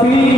في